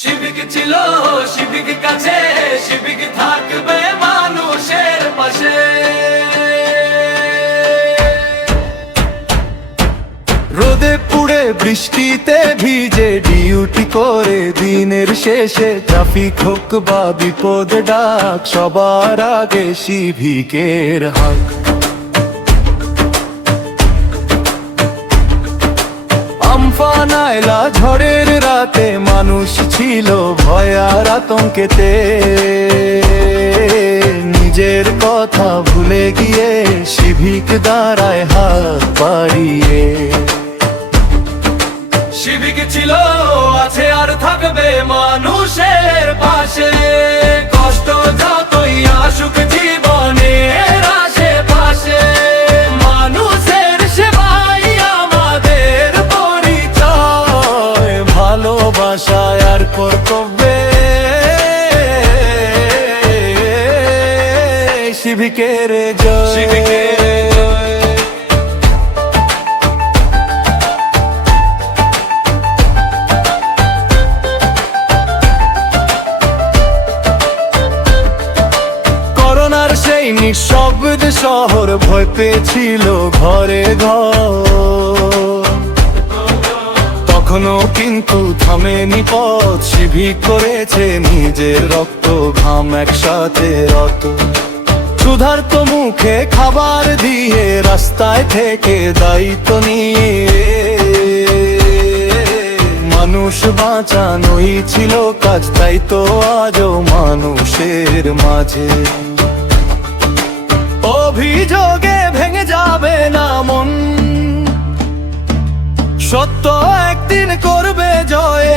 Seebeck ছিল Seebeck কাছে, Seebeck থাকবে মানুষের পাশে। রোদে পুড়ে বৃষ্টিতে ভিজে ডিউটি করে দিনের শেষে ট্রাফিক হোক বা বিপদ ডাক, সবার আগে শিবিকের হাক। আমফান আইলা ঝড়ের রাতে মানুষ ছিল ভয় আর আতঙ্কেতে, নিজের কথা ভুলে গিয়ে শিবিক দাঁড়ায় হাত বাড়িয়ে। শিবিক ছিল আছে আর থাকবে মানুষের পাশে, কষ্ট যতই আসুক জীবনের আশেপাশে, মানুষের সেবাই আমাদের পরিচয়, ভালোবাসায় আর কর্তব্যে শিবিকের জয়। শিবিকের জয়। করোনার সেই নিঃশব্দ শহর ভয় পেয়েছিল ঘরে ঘর, তখনও কিন্তু থামেনি পথ, শিবিক করেছে নিজের রক্ত ঘাম একসাথে রত। ক্ষুধার্ত মুখে খাবার দিয়ে রাস্তায় থেকে দায়িত্ব নিয়ে, মানুষ বাঁচানোই ছিল কাজ, তাই তো আজও মানুষের মাঝে। অভিযোগে ভেঙে যাবে না মন, সত্য একদিন করবে জয়।